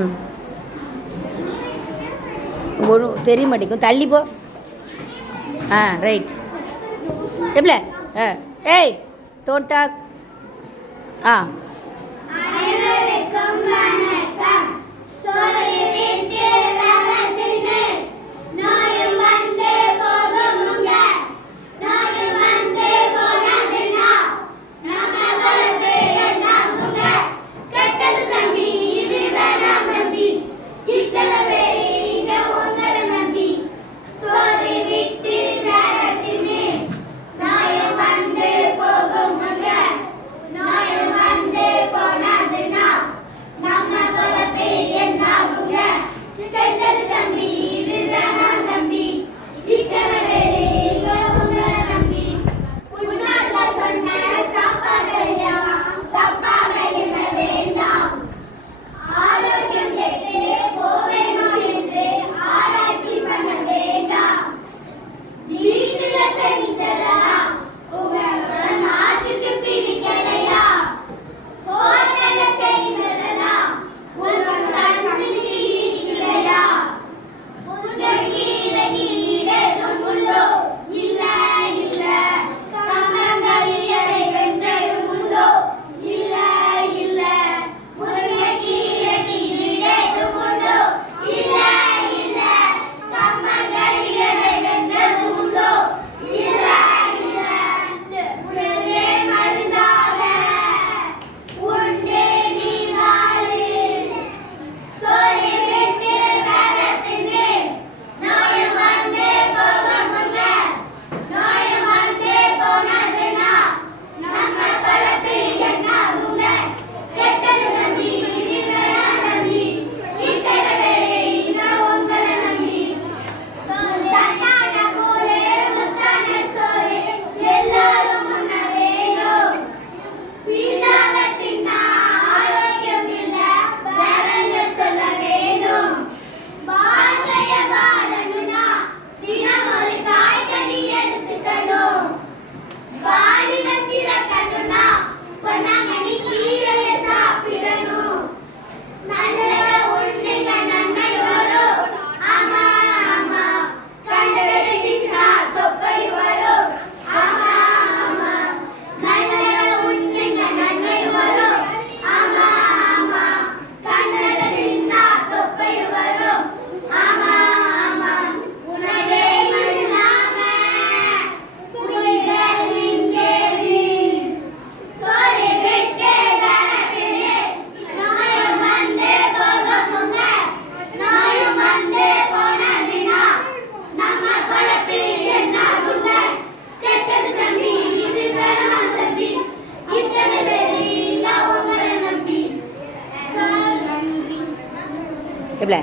ம் ஒன்றும் தெரிய மாட்டேங்கும். தள்ளி போ. ரைட். எப்பல ஏய் டோன்ட் டாக். அனைவருக்கும் வணக்கம். சொல்லிவிட்டு வரதுன்னு நோயும் வந்து போகுமுங்க. நோயும் வந்து போனதுன்னா நம்ம வளர்ந்து என்னாகுங்க. கெட்டது தம்பி, இது வேணாம் தம்பி. இத்தனை பேர் இங்க உங்களை நம்பி. சொல்லிவிட்டு வரதுன்னு நோயும் வந்து போகுமுங்க. நோயும் வந்து போனதுன்னா நம்ம வளர்ந்து என்னாகுங்க. கெட்டது தம்பி, இது வேணாம் தம்பி. இத்தனை பேர் இங்க உங்களை நம்பி. முன்னாள் சொன்ன சாப்பாடையெல்லாம் தப்பாக எண்ண வேண்டாம். ஆரோக்கியம் கெட்டு போவேனோ என்று ஆராய்ச்சி பண்ண வேண்டாம். வீட்டுல செஞ்சதெல்லாம் உங்க நாட்டுக்கு பிடிக்கலையா? ஹோட்டல்ல செய்வதெல்லாம் உங்க கண்ணுக்கு ஈர்க்கலையா? உங்க கீரைக்கு ஈடேதும் உண்டோ? இல்ல இல்ல. கம்பங்களியரை வென்றையும் உண்டோ? இல்ல இல்ல. முருங்கைக்கீரைக்கு ஈடேதும் உண்டோ? இல்ல இல்ல. கம்பங்களியரை வென்றதும் உண்டோ? இல்ல இல்ல. உணவே மருந்தாக உண்டு நீ வாழு. சொல்லிவிட்டு வரதுன்னு நோயும் வந்து போகுமுங்க. நோயும் வந்து போனதுன்னா நம்ம கலப்பு என்னாகுங்க. கெட்டது தம்பி, இது வேணாம் தம்பி. இத்தனை பேரு இங்க உங்களை நம்பி. சத்தான கூழு, முத்தான சோறு எல்லாரும் உண்ண வேணும். பீஸாவை தின்னா ஆரோக்கியம் இல்ல, வேற என்ன சொல்ல வேணும்? வாழ்க்கைய வாழணும்னா தினம் ஒரு காய்கறி எடுத்துக்கணும். வாலிப சிறக்கணும்னா பொன்னாங்கண்ணி கீரைய சாப்பிடணும். நல்லத உண்ணுங்க, நன்மை வரும். ஆமா ஆமா. கண்டதை தின்னா தொப்பை வரும். ஆமா ஆமா. நல்லத உண்ணுங்க, நன்மை வரும். ஆமா ஆமா. கண்டதை தின்னா தொப்பை வரும். ஆமா ஆமா. உணவே இல்லாம உயிர்கள் இங்கேது. சொல்லிவிட்டு வரதுன்னு நோயும் வந்து போகுமுங்க. நோயும் வந்து போனதுன்னா நம்ம பொழப்பு என்னாகுங்க. கெட்டது தம்பி, இது வேணாம் தம்பி. இத்தனை பேர் இங்க உங்களை நம்பி. நன்றி. எப்பல